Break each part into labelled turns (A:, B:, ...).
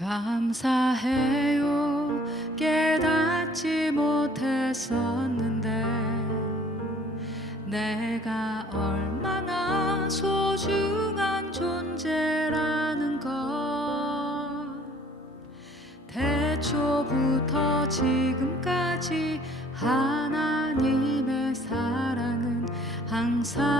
A: 감사해요. 깨닫지 못했었는데 내가 얼마나 소중한 존재라는 것 태초부터 지금까지 하나님의 사랑은 항상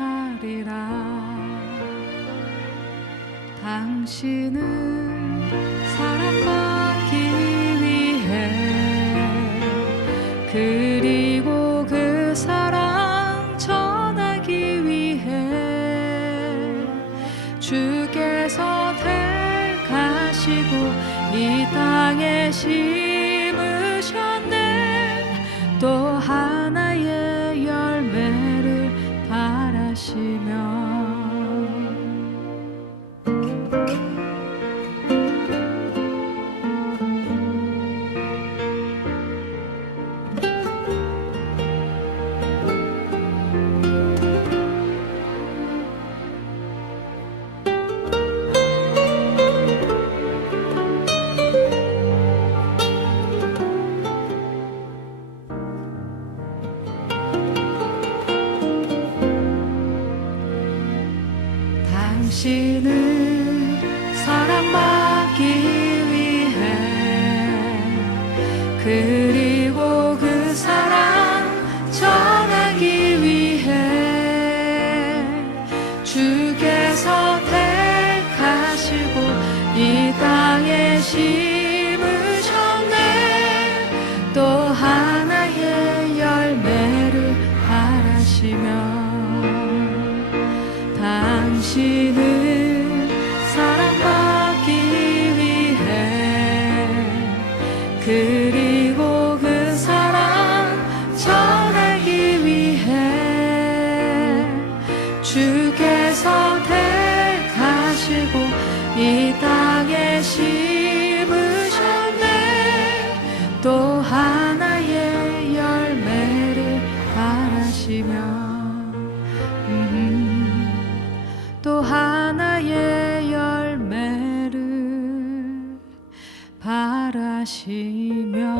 A: 당신은 사랑받기 위해 그리고 그 사랑 전하기 위해 주께서 택하시고 이 땅에 심 당신은 사랑받기 위해 그리고 그 사랑 전하기 위해 주께서 택하시고 이 땅에 심 당신은 사랑받기 위해 그리고 그 사랑 전하기 위해 주께서 택하시고 이 땅에 심 바라시며.